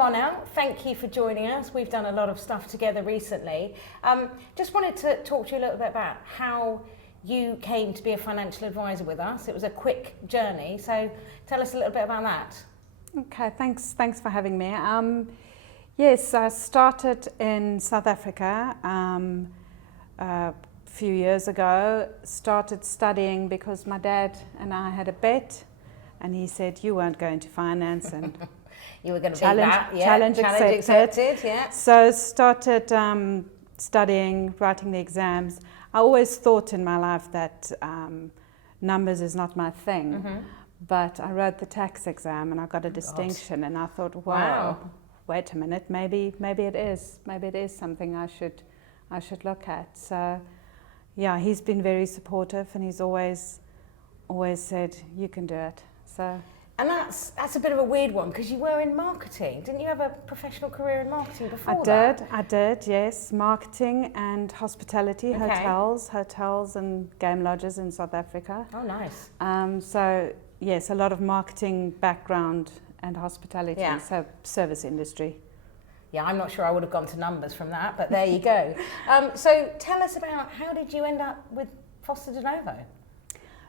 Marnel, thank you for joining us. We've done a lot of stuff together recently. Just wanted to talk to you a little bit about how you came to be a financial advisor with us. It was a quick journey, so tell us a little bit about that. Okay, thanks for having me. Yes, I started in South Africa a few years ago, started studying because my dad and I had a bet and he said you weren't going to finance and you were going to challenge accepted. Yeah. So started studying, writing the exams. I always thought in my life that numbers is not my thing, but I wrote the tax exam and I got a distinction, and I thought, wow, wait a minute, maybe it is something I should look at. So yeah, he's been very supportive and he's always said you can do it. So. And that's a bit of a weird one because you were in marketing. Didn't you have a professional career in marketing before that? I did, yes. Marketing and hospitality, hotels and game lodges in South Africa. Oh, nice. So, yes, a lot of marketing background and hospitality, so service industry. Yeah, I'm not sure I would have gone to numbers from that, but there you go. So tell us about how did you end up with Foster de Novo?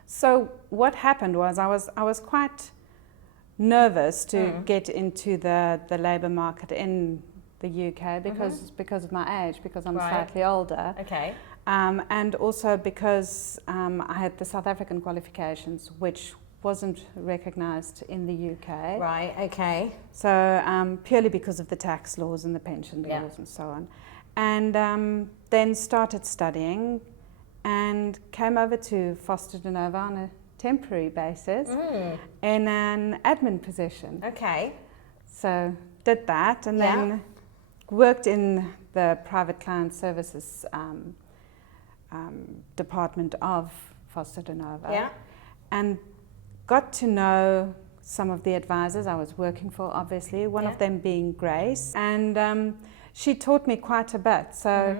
So what happened was I was quite nervous to get into the labour market in the UK because of my age, because I'm slightly older. Okay. And also because I had the South African qualifications, which wasn't recognised in the UK. Right, okay. So purely because of the tax laws and the pension laws and so on. And then started studying and came over to Foster de Novo on a temporary basis in an admin position. Okay. So did that and then worked in the private client services department of Foster de Novo. Yeah. And got to know some of the advisors I was working for, obviously, one of them being Grace. And she taught me quite a bit. So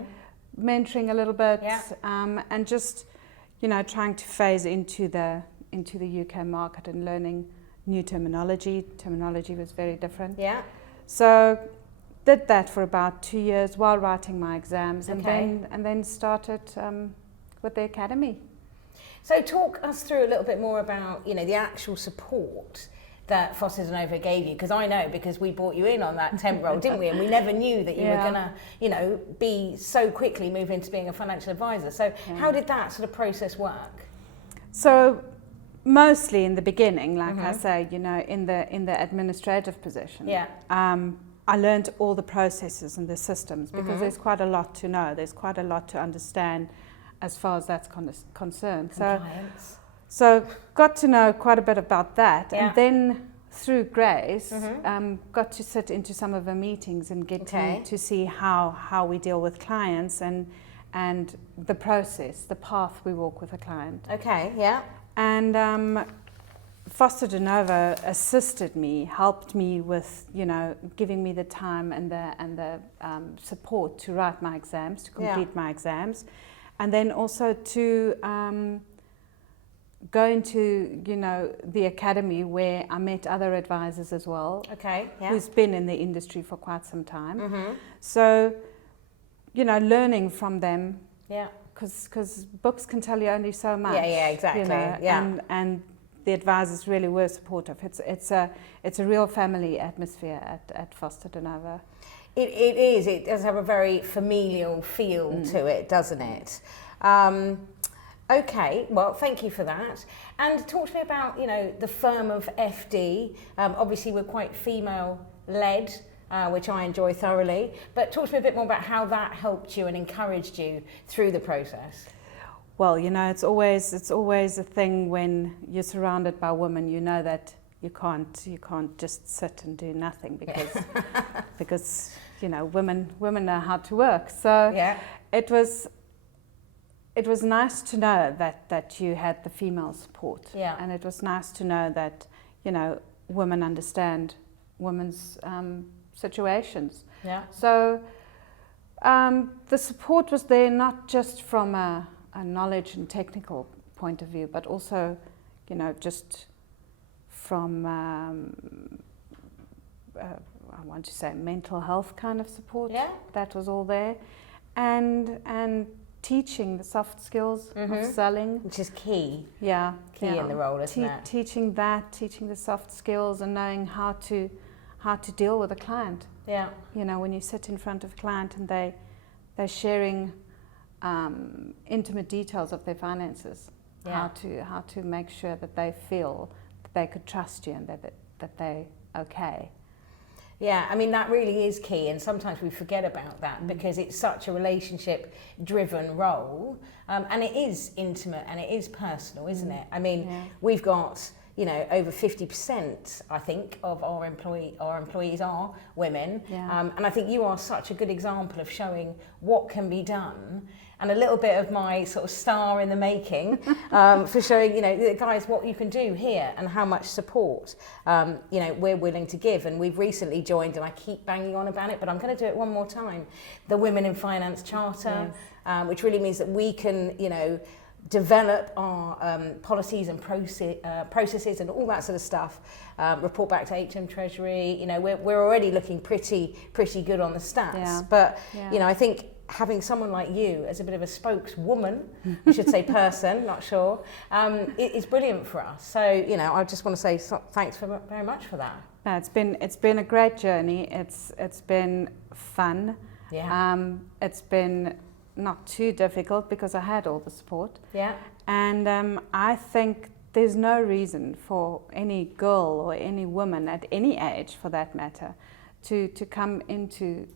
mentoring a little bit and just, trying to phase into the UK market and learning new terminology. Terminology was very different. Yeah. So did that for about 2 years while writing my exams and then started with the academy. So talk us through a little bit more about, the actual support that Foster de Novo gave you, because I know because we brought you in on that temp role, didn't we? And we never knew that you were going to, be so quickly move into being a financial advisor. So how did that sort of process work? So mostly in the beginning, like I say, in the administrative position. Yeah. I learned all the processes and the systems because there's quite a lot to know. There's quite a lot to understand as far as that's concerned. So got to know quite a bit about that. Yeah. And then through Grace, got to sit into some of the meetings and get to see how we deal with clients and the process, the path we walk with a client. Okay, yeah. And Foster de Novo assisted me, helped me with, giving me the time and the support to write my exams, to complete my exams, and then also to go into, the academy where I met other advisors as well. Okay, yeah. Who's been in the industry for quite some time. So, learning from them. Yeah. Because books can tell you only so much. Yeah, exactly. And the advisors really were supportive. It's a real family atmosphere at Foster de Novo. It is. It does have a very familial feel to it, doesn't it? Okay, well, thank you for that. And talk to me about, the firm of FD. Obviously, we're quite female-led, which I enjoy thoroughly. But talk to me a bit more about how that helped you and encouraged you through the process. Well, it's always a thing when you're surrounded by women. You know that you can't just sit and do nothing because women know how to work. So it was nice to know that you had the female support. Yeah. And it was nice to know that women understand women's situations. Yeah. So the support was there not just from a knowledge and technical point of view, but also, just from I want to say mental health kind of support. Yeah. That was all there. And teaching the soft skills of selling. Which is key. Yeah. Key in the role, isn't it? Teaching the soft skills and knowing how to deal with a client. Yeah. You know, when you sit in front of a client and they're sharing intimate details of their finances, how to make sure that they feel that they could trust you and that they're okay. Yeah, I mean, that really is key, and sometimes we forget about that because it's such a relationship-driven role, and it is intimate and it is personal, isn't it? I mean, we've got, you know, over 50%, I think, of our employees are women, and I think you are such a good example of showing what can be done, and a little bit of my sort of star in the making for showing, you know, guys, what you can do here and how much support, you know, we're willing to give. And we've recently joined, and I keep banging on about it, but I'm going to do it one more time, the Women in Finance Charter, which really means that we can, you know, develop our policies and processes and all that sort of stuff, report back to HM Treasury. You know, we're already looking pretty good on the stats, but you know, I think having someone like you as a bit of a spokeswoman, I should say person, not sure, is brilliant for us. So, you know, I just want to say thanks very much for that. No, it's been a great journey. It's been fun. Yeah. It's been not too difficult because I had all the support. Yeah. And I think there's no reason for any girl or any woman at any age, for that matter, to come into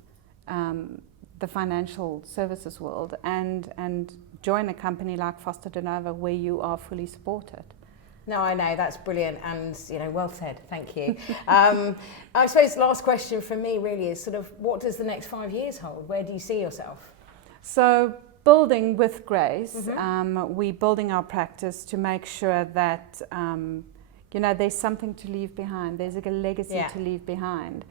the financial services world and join a company like Foster de Novo where you are fully supported. No, I know, that's brilliant, and you know, well said, thank you. I suppose last question from me really is sort of, what does the next 5 years hold? Where do you see yourself? So building with grace, we're building our practice to make sure that you know, there's something to leave behind, there's a legacy to leave behind.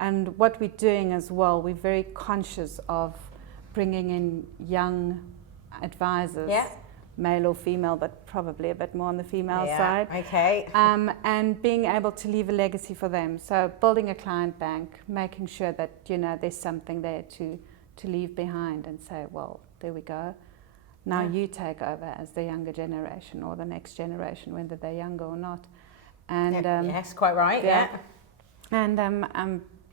And what we're doing as well, we're very conscious of bringing in young advisors, male or female, but probably a bit more on the female side. Okay. And being able to leave a legacy for them. So building a client bank, making sure that, you know, there's something there to leave behind and say, well, there we go. Now you take over as the younger generation or the next generation, whether they're younger or not. And yes, quite right. Yeah. And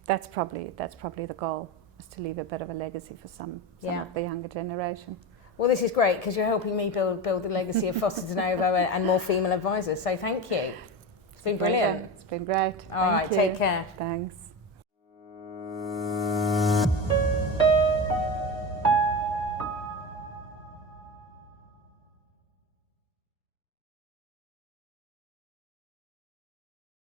that's probably the goal, is to leave a bit of a legacy for some of the younger generation. Well, this is great because you're helping me build the legacy of Foster de Novo and more female advisors. So thank you. It's been brilliant. It's been great. All right, take care. Thanks.